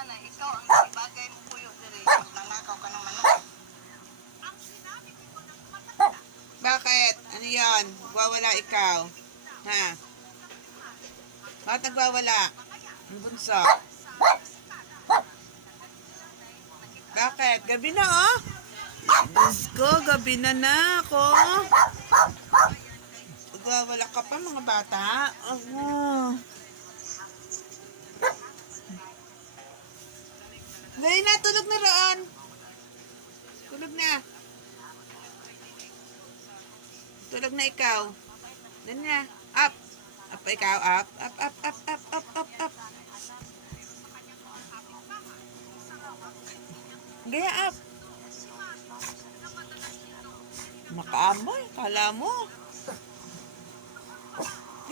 nanay, ikaw ang ibagay mo puyo diri. Nanakaw ka ng manok. Bakit? Ano yan? Nagwawala ikaw? Ha? Bakit nagwawala? Ang bunso? Bakit? Gabi na oh? Diyos ko, gabi na na ako. Nagwawala ka pa mga bata? Oh. Ngayon na, tulog na roon. Tulog na. Tulog na ikaw. Doon na. Up. Up ikaw. Up. Up, up, up, up, up, up, up. Gaya up. Makaamoy. Kala mo.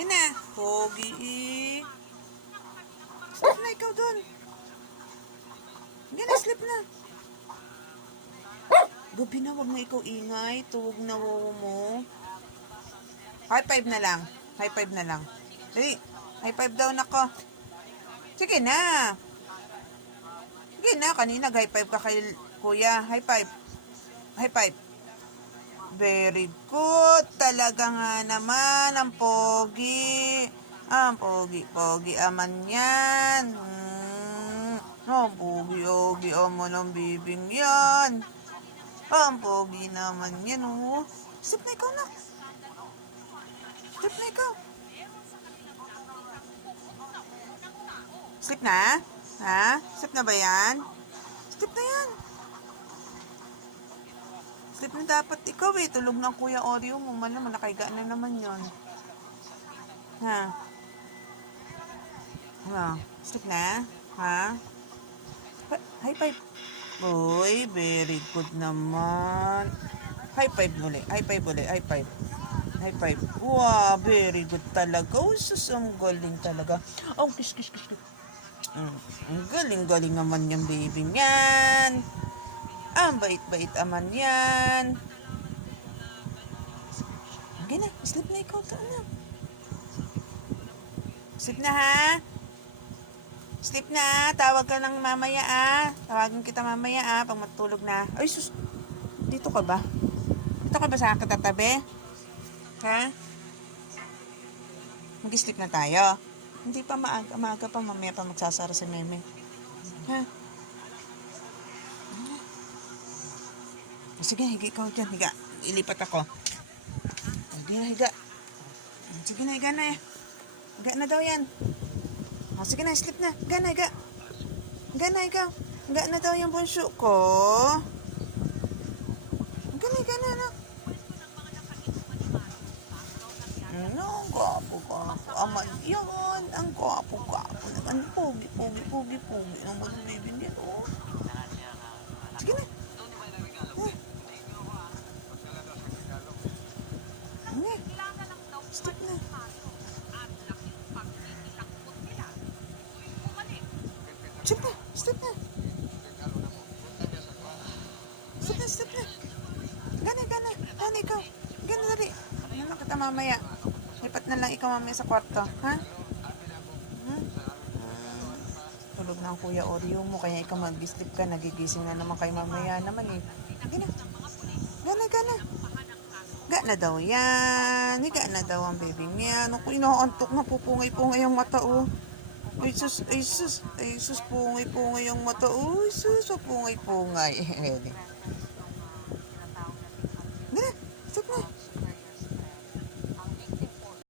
Yun na. Pogi eh. Sleep na ikaw doon. Yan na, sleep na. Gabi na, wag na ikaw ingay. Tuwag na wawa mo. High five na lang. High five na lang. Dali. High five daw nako. Sige na. Sige na. Kanina high five ka kay kuya. High five. High five. Very good. Talaga nga naman. Ang pogi. Ang pogi-pogi aman yan. Hmm. Ang pogi-pogi aman ang bibing yan. Ang pogi naman yan, oh. Step na ikaw na. Step na ikaw. Sleep na? Ha? Sleep na ba yan? Sleep na yan. Sleep na dapat ikaw eh. Tulog ng Kuya Oreo mo. Malam, nakaiga na naman yon. Ha? Ano? Sleep na? Ha? Pa- High five. Uy, very good naman. High five muli. High five muli. High five. High five. Wow, very good talaga. Oh, sus, ang galing talaga. Oh, kiss, kiss, kiss. kiss. Mm, ang galing-galing naman yung baby niyan. Ang bait-bait aman yan. Okay na, sleep na ikaw. Ito na. Sleep na ha? Sleep na, tawag ka ng mamaya ah. Tawagin kita mamaya ah, pag matulog na. Ay sus, dito ka ba? Dito ka ba sa akin tatabi? Ha? Mag-sleep na tayo. Hindi pa maaga, maaga pa mamaya pa magsasara si Meme. Ha? Sige, higa ikaw dyan, higa. Ilipat ako. Sige na, higa. Sige na, higa na eh. Higa na daw yan. O, sige na, sleep na. Higa na, higa. Higa na, higa. Higa na daw yung bunso ko. Higa na, higa na. Ano, ang gwapo, gwapo. Aman, yan. Ang gwapo, gwapo. Naman, pogi, pogi, pogi, pogi. Ang magbibin yan, oh. Sige na. Oh. Ano? Stop na. Stop na, stop na. Stop na, stop na. Gana, gana. Gana ikaw. Gana, dali. Ano na kita mamaya? Lipat na lang ikaw mamaya sa kwarto. Ha? Hmm? Tulog na ang kuya Oreo mo, kaya ikaw mag-sleep ka, nagigising na naman kay mamaya naman eh. Gana. Gana, gana. Ga na daw yan. Higa na daw ang baby niya. Naku, inaantok na pupungay-pungay ang mata, oh. Ay, sus, ay, sus, ay, sus, pungay-pungay ang mata. Oh, ay, sus, pungay-pungay.